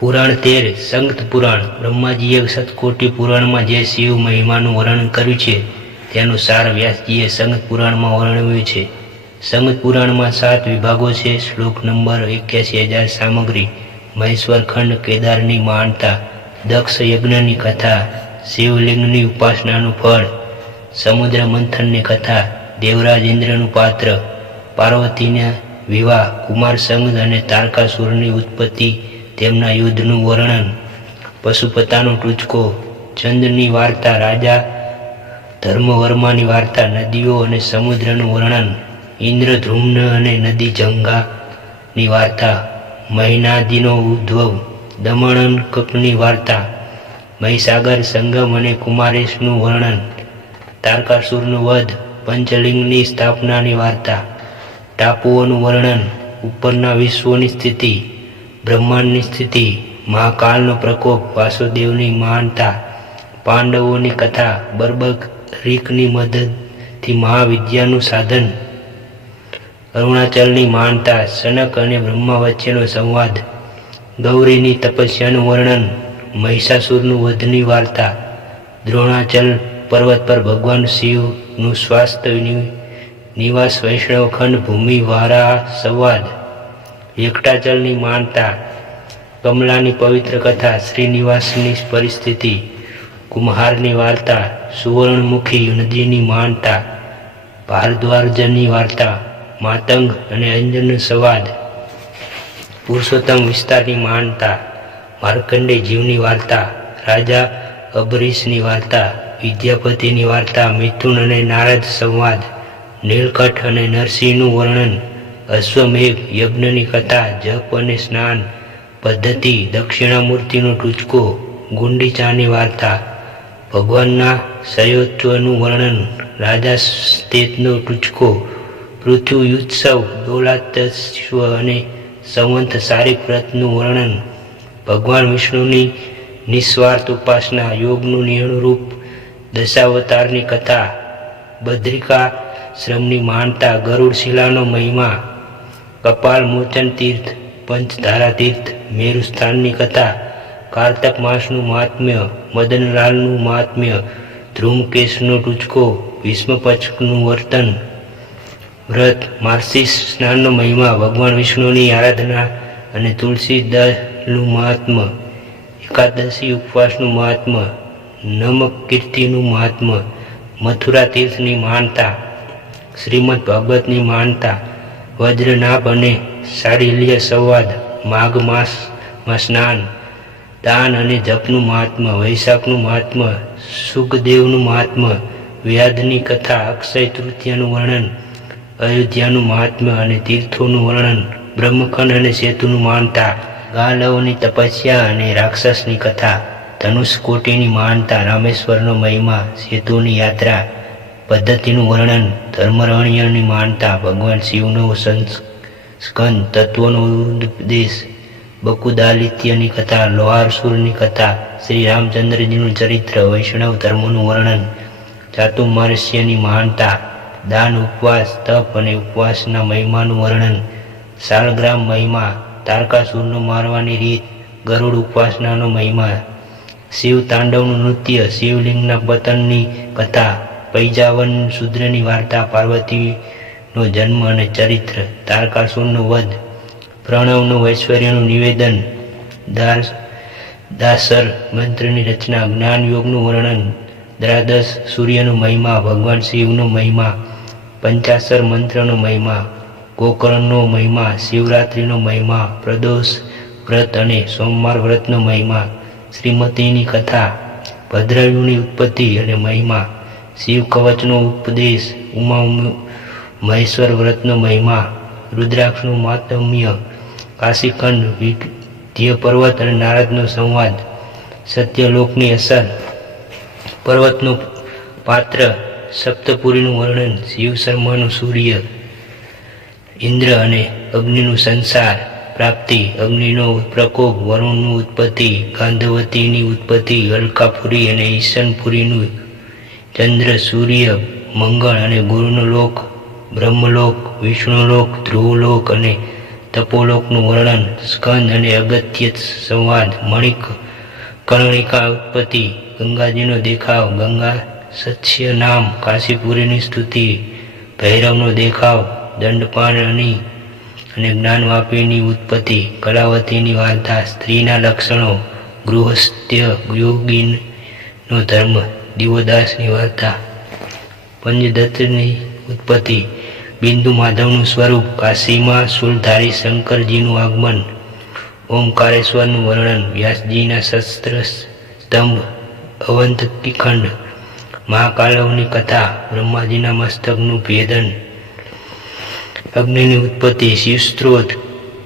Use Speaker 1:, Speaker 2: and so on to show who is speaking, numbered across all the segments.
Speaker 1: પુરાણ તેર સંત પુરાણ. બ્રહ્માજીએ સતકોટી પુરાણમાં જે શિવ મહિમાનું વર્ણન કર્યું છે, તેનું સાર વ્યાસજીએ સંત પુરાણમાં વર્ણવ્યું છે. સંત પુરાણમાં સાત વિભાગો છે. શ્લોક નંબર એક્યાસી હજાર સામગ્રી, મહેશ્વર ખંડ, કેદારની માનતા દક્ષ યજ્ઞની કથા, શિવલિંગની ઉપાસનાનું ફળ, સમુદ્ર મંથનની કથા, દેવરાજ ઇન્દ્રનું પાત્ર, પાર્વતીના વિવાહ, કુમાર સંગ અને તારકાસુરની ઉત્પત્તિ તેમના યુદ્ધનું વર્ણન પશુપતાનો ટૂચકો ચંદ્રની વાર્તા, રાજા ધર્મવર્માની વાર્તા, નદીઓ અને સમુદ્રનું વર્ણન, ઇન્દ્રધ્રુમ્ન અને નદી જંગાની વાર્તા, મહિનાદીનો ઉદ્ભવ દમણન કપની વાર્તા, મહીસાગર સંગમ અને કુમારેશનું વર્ણન, તારકાસુરનું વધ, પંચલિંગની સ્થાપનાની વાર્તા, ટાપુઓનું વર્ણન, ઉપરના વિશ્વની સ્થિતિ બ્રહ્માંડની સ્થિતિ, મહાકાળનો પ્રકોપ, વાસુદેવની મહાનતા, પાંડવોની કથા, બરબક રીકની મદદથી મહાવિદ્યાનું સાધન, અરુણાચલની મહાનતા, સનક અને બ્રહ્મા વચ્ચેનો સંવાદ, ગૌરીની તપસ્યાનું વર્ણન, મહિષાસુરનું વધની વાર્તા, દ્રોણાચલ પર્વત પર ભગવાન શિવનું સ્વાસ્થ્ય નિવાસ વૈષ્ણવખંડ ભૂમિ વારા સંવાદ એકટાચલની માનતા, કમલાની પવિત્ર કથા, શ્રીનિવાસની પરિસ્થિતિ કુમ્હારની વાર્તા, સુવર્ણમુખી નદીની માનતા ભારદ્વારજની વાર્તા, માતંગ અને અંજન સંવાદ, પુરુષોત્તમ વિસ્તારની માનતા, માર્કંડે જીવની વાર્તા, રાજા અબરીશની વાર્તા, વિદ્યાપતિની વાર્તા, મિથુન અને નારદ સંવાદ, નીલકંઠ અને નરસિંહનું વર્ણન અશ્વમેઘ યજ્ઞની કથા, જપ અને સ્નાન પદ્ધતિ, દક્ષિણામૂર્તિનો ટૂચકો ગુંડીચાની વાર્તા, ભગવાનના શયોત્વનું વર્ણન, રાજા સ્તેતનો ટૂચકો પૃથ્વી ઉત્સવ દોલાતસ્વ અને સંવંત સારી વ્રતનું વર્ણન, ભગવાન વિષ્ણુની નિસ્વાર્થ ઉપાસના, યોગનું નિર્ણરૂપ દશાવતારની કથા, બદ્રિકા શ્રમની માનતા, ગરુડ શિલાનો મહિમા કપાલ મોચન તીર્થ, પંચધારા તીર્થ, મેરુ સ્થાનની કથા, કારતક માસનું મહાત્મ્ય, મદનલાલનું મહાત્મ્ય, ધ્રુમકેશનો ટૂચકો ભીષ્મપચકનું વર્તન, વ્રત, માર્સિસ સ્નાનનો મહિમા, ભગવાન વિષ્ણુની આરાધના અને તુલસીદાસનું મહાત્મ્ય, એકાદશી ઉપવાસનું મહાત્મ્ય નમક કીર્તિનું મહાત્મ્ય, મથુરા તીર્થની માનતા શ્રીમદ ભાગવતની માનતા વજ્રનાભ અને સારીલ્ય સંવાદ, માઘ માસમાં સ્નાન, દાન અને જપનું મહાત્મ્ય વૈશાખનું મહાત્મ્ય સુખદેવનું મહાત્મ્ય વ્યાધની કથા, અક્ષય તૃતીયાનું વર્ણન, અયોધ્યાનું મહાત્મ્ય અને તીર્થોનું વર્ણન, બ્રહ્મખંડ અને સેતુનું માનતા, ગાલવની તપસ્યા અને રાક્ષસની કથા, ધનુષકોટીની માનતા રામેશ્વરનો મહિમા, સેતુની યાત્રા પદ્ધતિનું વર્ણન ધર્મરણ્યની માનતા, ભગવાન શિવનો સંસ્કન, તત્વોનો ઉપદેશ, બકુદાલિત્યની કથા લોહારસુરની કથા, શ્રી રામચંદ્રજીનું ચરિત્ર, વૈષ્ણવ ધર્મનું વર્ણન ચાતુર્માસ્યની મહાનતા, દાન, ઉપવાસ, તપ અને ઉપવાસના મહિમાનું વર્ણન શાળગ્રામ મહિમા, તારકાસુરનો મારવાની રીત, ગરુડ ઉપાસનાનો મહિમા, શિવ તાંડવનું નૃત્ય, શિવલિંગના પતનની કથા પૈજાવન શુદ્રની વાર્તા પાર્વતીનો જન્મ અને ચરિત્ર તારકાસુરનો વધ, પ્રણવનું ઐશ્વર્યનું નિવેદન, દાસ, દાસર મંત્રની રચના જ્ઞાન યોગનું વર્ણન, દ્રાદશ સૂર્યનો મહિમા, ભગવાન શિવનો મહિમા, પંચાસર મંત્રનો મહિમા, ગોકર્ણનો મહિમા, શિવરાત્રિનો મહિમા, પ્રદોષ વ્રત અને સોમવાર વ્રતનો મહિમા, શ્રીમતીની કથા, ભદ્રયુની ઉત્પત્તિ અને મહિમા શિવ કવચનો ઉપદેશ ઉમા મહેશ્વર વ્રતનો મહિમા, રુદ્રાક્ષનું માતમ્ય, કાશીખંડ વિધ્ય પર્વત અને નારદનો સંવાદ, સત્યલોકની અસર, પર્વતનું પાત્ર, સપ્તપુરીનું વર્ણન શિવ શર્માનું સૂર્ય, ઇન્દ્ર અને અગ્નિનું સંસાર, પ્રાપ્તિ, અગ્નિનો પ્રકોપ, વરુણનું ઉત્પત્તિ, ગાંધવતીની ઉત્પત્તિ, અલકાપુરી અને ઈશનપુરીનું ચંદ્ર, સૂર્ય, મંગળ અને ગુરુનો લોક, બ્રહ્મલોક, વિષ્ણુલોક, ધ્રુવલોક અને તપોલોકનું વર્ણન, સ્કંદ અને અગત્ય સંવાદ, મણિક, કરણિકા ઉત્પત્તિ, ગંગાજીનો દેખાવ, ગંગા સત્ય નામ, કાશીપુરીની સ્તુતિ, ભૈરવનો દેખાવ દંડપાણની અને જ્ઞાનવાપીની ઉત્પત્તિ, કલાવતીની વાર્તા, સ્ત્રીના લક્ષણો ગૃહસ્થ્ય યોગીનો ધર્મ. દિવોદાસની વાર્તા. પંચદત્તની ઉત્પત્તિ. બિંદુ માધવનું સ્વરૂપ. કાશીમાં સુલધારી શંકરજીનું આગમન. ઓમકારેશ્વરનું વર્ણન. વ્યાસજીના શસ્ત્ર સ્તંભ. અવંત કિખંડ મહાકાલવની કથા. બ્રહ્માજીના મસ્તકનું ભેદન. અગ્નિની ઉત્પત્તિ. શિવસ્ત્રોત.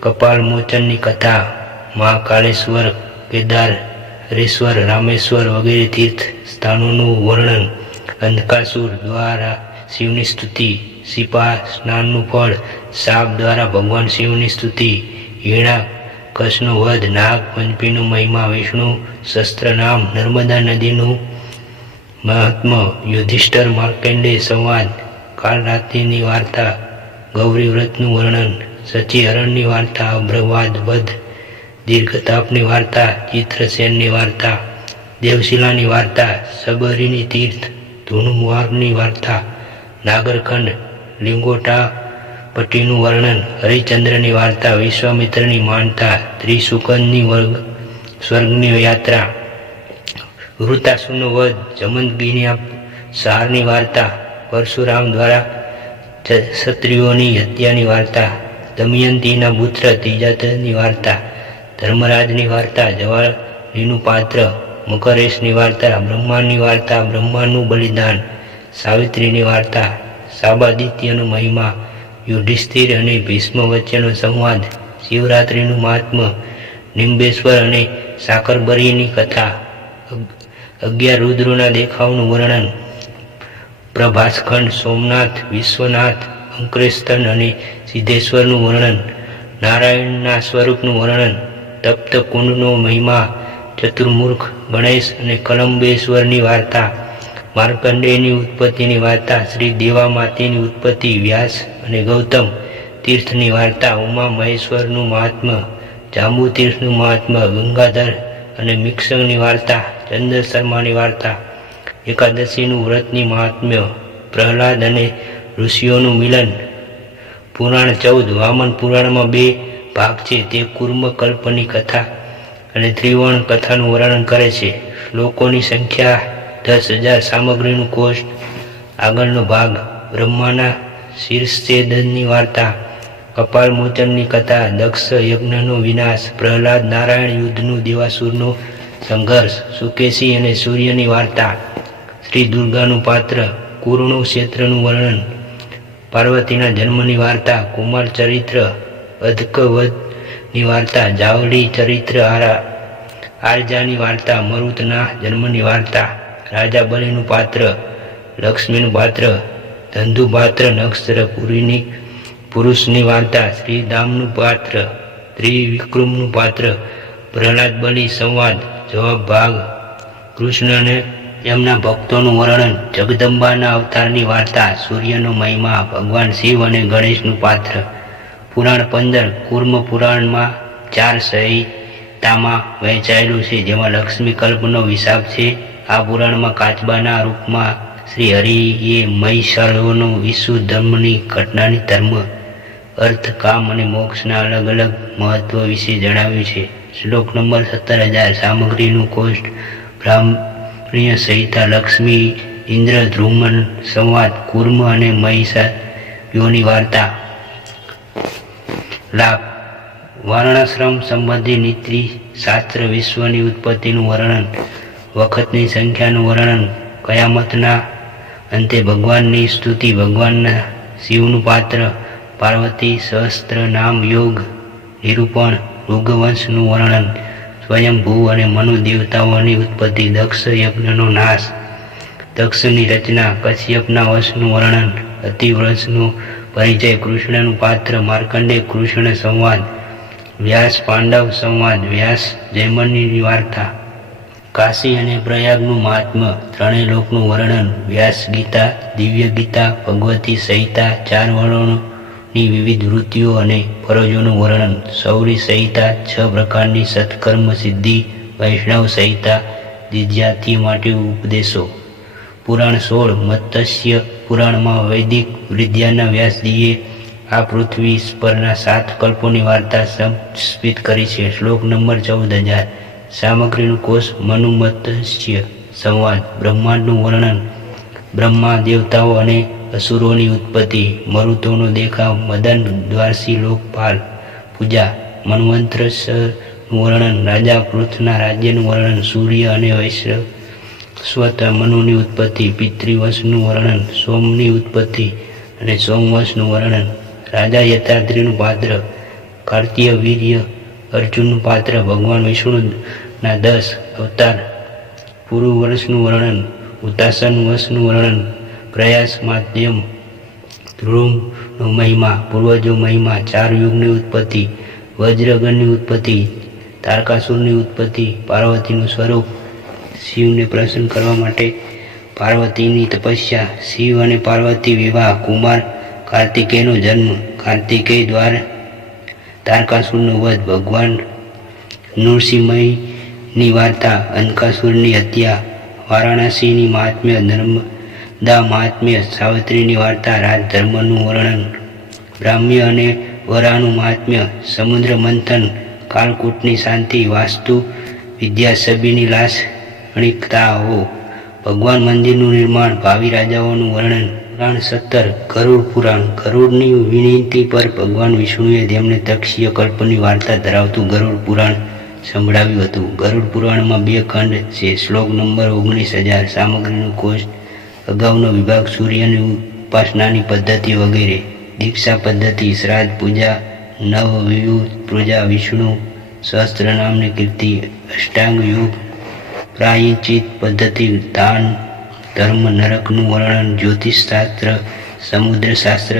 Speaker 1: કપાલ મોચનની કથા. મહાકાલેશ્વર કેદારેશ્વર, રામેશ્વર વગેરે તીર્થ. સ્થાનોનું વર્ણન અંધકાસુર દ્વારા શિવની સ્તુતિ સિપા સ્નાનનું ફળ, સાપ દ્વારા ભગવાન શિવની સ્તુતિ, હીણા, કચ્છનો વધ, નાગ, પંચમીનો મહિમા, વિષ્ણુ, શસ્ત્ર નામ, નર્મદા નદીનું મહાત્મ, યુધિષ્ઠર માર્કંડે સંવાદ, કાલરાત્રિની વાર્તા, ગૌરી વ્રતનું વર્ણન સચી હરણની વાર્તા, અભ્રવાદ, વધ, દીર્ઘતાપની વાર્તા, ચિત્રસેનની વાર્તા. દેવશિલાની વાર્તા, સબરીની તીર્થ ધુનુમાર્ગની વાર્તા, નાગરખંડ લિંગોટા પટ્ટીનું વર્ણન, હરિચંદ્રની વાર્તા, વિશ્વામિત્રની માનતા, ત્રિશુકનની વર્ગ, સ્વર્ગની યાત્રા, વૃતાસુરનો વધ, જમનગીની સહારની વાર્તા, પરશુરામ દ્વારા ક્ષ- ક્ષત્રિયોની હત્યાની વાર્તા, દમયંતીના પુત્ર ત્રિજાતની વાર્તા, ધર્મરાજની વાર્તા જવાલીનું પાત્ર મકરેશની વાર્તા, બ્રહ્માની વાર્તા, બ્રહ્માનું બલિદાન, સાવિત્રીની વાર્તા, સાબાદિત્યનો મહિમા, યુધિષ્ઠિર અને ભીષ્મ વચ્ચેનો સંવાદ, શિવરાત્રિનું મહાત્મ્ય નિંબેશ્વર અને સાકરબરીની કથા અગિયાર રુદ્રોના દેખાવનું વર્ણન, પ્રભાસખંડ સોમનાથ, વિશ્વનાથ, અંકરેસ્તન અને સિદ્ધેશ્વરનું વર્ણન, નારાયણના સ્વરૂપનું વર્ણન, તપ્ત કુંડનો મહિમા ચતુર્મુખ ગણેશ અને કલંબેશ્વરની વાર્તા, માર્કંડેયની ઉત્પત્તિની વાર્તા, શ્રી દેવામાતીની ઉત્પત્તિ, વ્યાસ અને ગૌતમ તીર્થની વાર્તા, ઉમા મહેશ્વરનું મહાત્મ્ય, જાંબુ તીર્થનું મહાત્મ્ય, ગંગાધર અને મિક્ષણની વાર્તા, ચંદ્ર શર્માની વાર્તા, એકાદશીનું વ્રતની મહાત્મ્ય, પ્રહલાદ અને ઋષિઓનું મિલન, પુરાણ ચૌદ, વામન પુરાણમાં બે ભાગ છે, તે કુર્મ કલ્પની કથા અને ત્રિવર્ણ કથાનું વર્ણન કરે છે. શ્લોકોની સંખ્યા દસ હજાર સામગ્રીનું કોષ આગળનો ભાગ બ્રહ્માના શીર્ષેદનની વાર્તા કપાલ મોચનની કથા, દક્ષ યજ્ઞનો વિનાશ, પ્રહલાદ નારાયણ યુદ્ધનું દેવાસુરનો સંઘર્ષ, સુકેશી અને સૂર્યની વાર્તા, શ્રી દુર્ગાનું પાત્ર, કુરુણુ ક્ષેત્રનું વર્ણન, પાર્વતીના જન્મની વાર્તા, કુમાર ચરિત્ર અધકવધની વાર્તા જાવલી ચરિત્ર આરા, આરજાની વાર્તા, મરુતના જન્મની વાર્તા, રાજા બલિનું પાત્ર, લક્ષ્મીનું પાત્ર, ધંધુ પાત્ર, નક્ષત્ર પુરીની, પુરુષની વાર્તા, શ્રીધામનું પાત્ર, ત્રિવિક્રમનું પાત્ર, પ્રહલાદ બલિ સંવાદ, જવાબ ભાગ, કૃષ્ણ અને એમના ભક્તોનું વર્ણન, જગદંબાના અવતારની વાર્તા, સૂર્યનો મહિમા, ભગવાન શિવ અને ગણેશનું પાત્ર પુરાણ પંદર કુર્મ પુરાણમાં ચાર સહિતામાં વહેંચાયેલું છે, જેમાં લક્ષ્મી કલ્પનો વિશાપ છે. આ પુરાણમાં કાચબાના રૂપમાં શ્રી હરિએ મહિષાળોનો વિશ્વ ધર્મની ઘટનાની ધર્મ, અર્થ, કામ અને મોક્ષના અલગ અલગ મહત્વ વિશે જણાવ્યું છે. શ્લોક નંબર સત્તર હજાર સામગ્રીનું કોષ્ટ, બ્રાહ્મણીય સહિતા લક્ષ્મી ઇન્દ્ર ધ્રુમન સંવાદ, કુર્મ અને મહિષા યોની વાર્તા. લાભ. વર્ણાશ્રમ સંબંધી નીતિ, શાસ્ત્ર વિશ્વની ઉત્પત્તિનું વર્ણન, વખતની સંખ્યાનું વર્ણન, કયામતના અંતે ભગવાનની સ્તુતિ, ભગવાનના શિવનું પાત્ર, પાર્વતી સહસ્ત્ર નામ યોગ, નિરૂપણ ઋગવંશનું વર્ણન સ્વયંભૂ અને મનુ દેવતાઓની ઉત્પત્તિ, દક્ષ યજ્ઞનો નાશ, દક્ષની રચના કશ્યપના વંશનું વર્ણન અતિવંશનું પરિચય કૃષ્ણનું પાત્ર, માર્કંડે કૃષ્ણ સંવાદ, વ્યાસ પાંડવ સંવાદ, વ્યાસ જયમનની વાર્તા, કાશી અને પ્રયાગનું મહાત્મ્ય, ત્રણેય લોકનું વર્ણન, વ્યાસ ગીતા, દિવ્ય ગીતા, ભગવતી સહિતા, ચાર વર્ણોની વિવિધ વૃત્તિઓ અને ફરજોનું વર્ણન, સૌરી સહિતા, છ પ્રકારની સત્કર્મ સિદ્ધિ, વૈષ્ણવ સહિતા દિજ્યાતિ માટે ઉપદેશો, પુરાણ સોળ, મત્સ્ય પુરાણમાં વૈદિક વિદ્યાના વ્યાસજીએ આ પૃથ્વી પરના સાત કલ્પોની વાર્તા સંસ્પિત કરી છે. શ્લોક નંબર ચૌદ હજાર. સામગ્રીનું કોષ મનુમત્સ્ય સંવાદ. બ્રહ્માંડનું વર્ણન. બ્રહ્મા દેવતાઓ અને અસુરોની ઉત્પત્તિ. મરુતોનો દેખાવ. મદન, દ્વારસી, લોકપાલ, પૂજા. મનવંતરસનું વર્ણન. રાજા પૃથ્થના રાજ્યનું વર્ણન. સૂર્ય અને વૈશ્વ સ્વત મનુની ઉત્પત્તિ, પિતૃવંશનું વર્ણન, સોમની ઉત્પત્તિ અને સોમવંશનું વર્ણન. રાજા યતાદ્રીનું પાત્ર, કાર્તિય વીર્ય, અર્જુનનું પાત્ર, ભગવાન વિષ્ણુના દસ અવતાર પૂર્વ વર્ષનું વર્ણન ઉતાસન વર્ષનું વર્ણન, પ્રયાસ માધ્યમ ધ્રુવનો મહિમા, પૂર્વજો મહિમા, ચાર યુગની ઉત્પત્તિ, વજ્રગણની ઉત્પત્તિ, તારકાસુરની ઉત્પત્તિ, પાર્વતીનું સ્વરૂપ શિવને પ્રસન્ન કરવા માટે પાર્વતીની તપસ્યા. શિવ અને પાર્વતી વિવાહ. કુમાર કાર્તિકેયનો જન્મ. કાર્તિકેય દ્વારા તારકાસુરનો વધ. ભગવાન નૃસિંહમયની વાર્તા. અંકાસુરની હત્યા. વારાણસીની મહાત્મ્ય નર્મદા મહાત્મ્ય સાવિત્રીની વાર્તા. રાજધર્મનું વર્ણન. બ્રાહ્મ્ય અને વરાનું મહાત્મ્ય. સમુદ્ર મંથન. કાલકૂટની શાંતિ. વાસ્તુ વિદ્યા સભીની લાક્ષણિકતાઓ ભગવાન મંદિરનું નિર્માણ, ભાવિ રાજાઓનું વર્ણન, પુરાણ સત્તર, ગરુડ પુરાણ. ગરુડની વિનંતી પર ભગવાન વિષ્ણુએ તેમને તક્ષીય કલ્પની વાર્તા ધરાવતું ગરુડ પુરાણ સંભળાવ્યું હતું. ગરુડ પુરાણમાં બે ખંડ છે. શ્લોક નંબર ઓગણીસ હજાર. સામગ્રીનું કોષ અગાઉનો વિભાગ, સૂર્યની ઉપાસનાની પદ્ધતિ વગેરે. દીક્ષા પદ્ધતિ, શ્રાદ્ધ પૂજા નવ પૂજા, વિષ્ણુ સહસ્ત્ર નામની કીર્તિ અષ્ટાંગ યુગ પ્રાયશ્ચિત પદ્ધતિ દાન, ધર્મ નરકનું વર્ણન, જ્યોતિષશાસ્ત્ર, સમુદ્રશાસ્ત્ર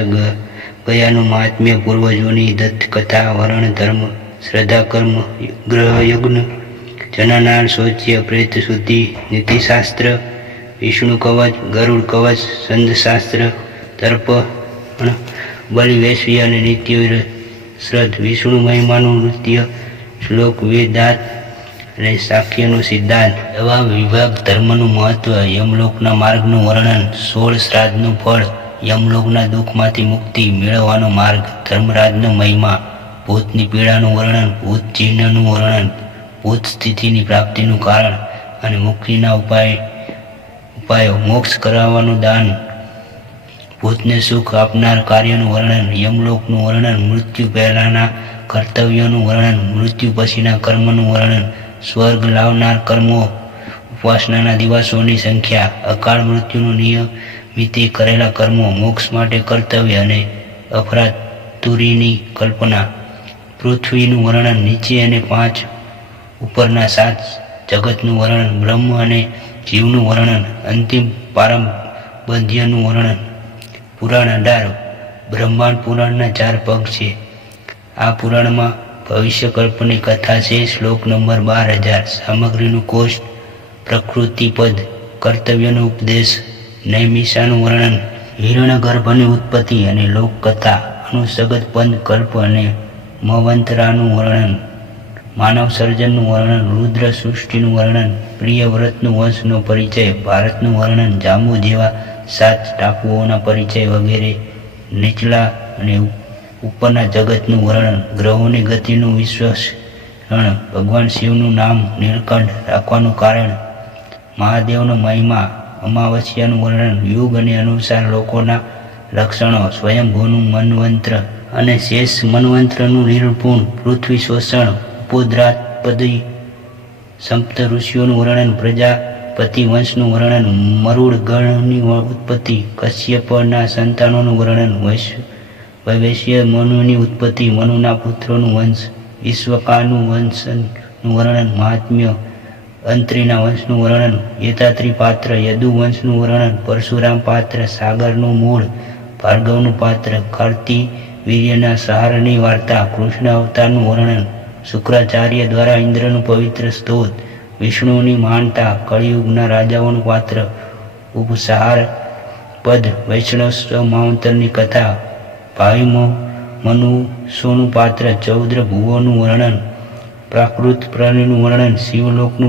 Speaker 1: ગયાનું મહાત્મ્ય, પૂર્વજોની દત્તકથા વર્ણ ધર્મ શ્રદ્ધા કર્મ ગ્રહ, યજ્ઞ, જનનાર, શૌચ્ય, પ્રેત, શુદ્ધિ, નીતિશાસ્ત્ર, વિષ્ણુ કવચ, ગરુડ કવચ સંતશાસ્ત્ર તર્પણ બલિવેશ્વી અને નિત્ય, શ્રદ્ધ, વિષ્ણુ મહિમાનું નૃત્ય, શ્લોક, વેદાંત અને સાખ્યનો સિદ્ધાંત દવા વિભાગ ધર્મનું મહત્વ, યમલોકના માર્ગનું વર્ણન, સોળ શ્રાદ્ધનું ફળ, યમલોકના દુઃખમાંથી મુક્તિ મેળવવાનો માર્ગ, ધર્મરાજનો મહિમા, ભૂતની પીડાનું વર્ણન, ભૂત ચિહ્નનું વર્ણન, ભૂત સ્થિતિની પ્રાપ્તિનું કારણ અને મુક્તિના ઉપાય, ઉપાયો. મોક્ષ કરાવવાનું દાન, ભૂતને સુખ આપનાર કાર્યનું વર્ણન, યમલોકનું વર્ણન, મૃત્યુ પહેલાંના કર્તવ્યોનું વર્ણન, મૃત્યુ પછીના કર્મનું વર્ણન સ્વર્ગ લાવનાર કર્મો ઉપાસનાના દિવસોની સંખ્યા, અકાળ મૃત્યુનું નિયમિતે કરેલા કર્મો, મોક્ષ માટે કર્તવ્ય અને અફરાતુરીની કલ્પના. પૃથ્વીનું વર્ણન નીચે અને પાંચ ઉપરના સાત જગતનું વર્ણન, બ્રહ્મ અને જીવનું વર્ણન, અંતિમ પારંબંધ્યનું વર્ણન. પુરાણ અઢાર, બ્રહ્માંડ પુરાણના ચાર પગ છે. આ પુરાણમાં ભવિષ્ય કલ્પની કથા છે. શ્લોક નંબર બાર હજાર. સામગ્રીનું કોષ પ્રકૃતિપદ કર્તવ્યનો ઉપદેશ, નૈમિષાનું વર્ણન હિરણગર્ભની ઉત્પત્તિ અને લોકકથા, અનુસગત પંદ, કલ્પ અને મવંતરાનું વર્ણન, માનવ સર્જનનું વર્ણન, રુદ્ર સૃષ્ટિનું વર્ણન પ્રિયવ્રતનું વંશનો પરિચય, ભારતનું વર્ણન, જાંબુ જેવા સાત ટાપુઓના પરિચય વગેરે, નીચલા અને ઉપરના જગતનું વર્ણન, ગ્રહોની ગતિનું વિશ્વસરણ ભગવાન શિવનું નામ નીલકંઠ રાખવાનું કારણ, મહાદેવનો મહિમા, અમાવસ્યાનું વર્ણન, યુગ અને અનુસાર લોકોના લક્ષણો, સ્વયંભૂનું મનવંત્ર અને શેષ મનવંત્રનું નિરૂપણ, પૃથ્વી શોષણ ઉપોદ્રાપદી સંપ્ત ઋષિઓનું વર્ણન, પ્રજાપતિ વંશનું વર્ણન મરુડ ગણની ઉત્પત્તિ, કશ્યપના સંતાનોનું વર્ણન, વૈશ્વ વૈશ્ય મનુની ઉત્પત્તિ, મનુના પુત્રોનું વંશ વિશ્વકાનું વંશનું વર્ણન, મહાત્મ્ય અંત્રીના વંશનું વર્ણન યતાત્રી પાત્ર, યદુ વંશનું વર્ણન, પરશુરામ પાત્ર, સાગરનું મૂળ, ભાર્ગવનું પાત્ર કાર્તિ વીર્યના સહારની વાર્તા, કૃષ્ણ અવતારનું વર્ણન, શુક્રાચાર્ય દ્વારા ઇન્દ્રનું પવિત્ર સ્તોત વિષ્ણુની માનતા, કળિયુગના રાજાઓનું પાત્ર ઉપસહાર પદ વૈષ્ણવ માવંતરની કથા ભાઈમાં મનુ સોનું પાત્ર ચૌદ્ર ભુવોનું વર્ણન પ્રાકૃત પ્રાણીનું વર્ણન શિવલોકનું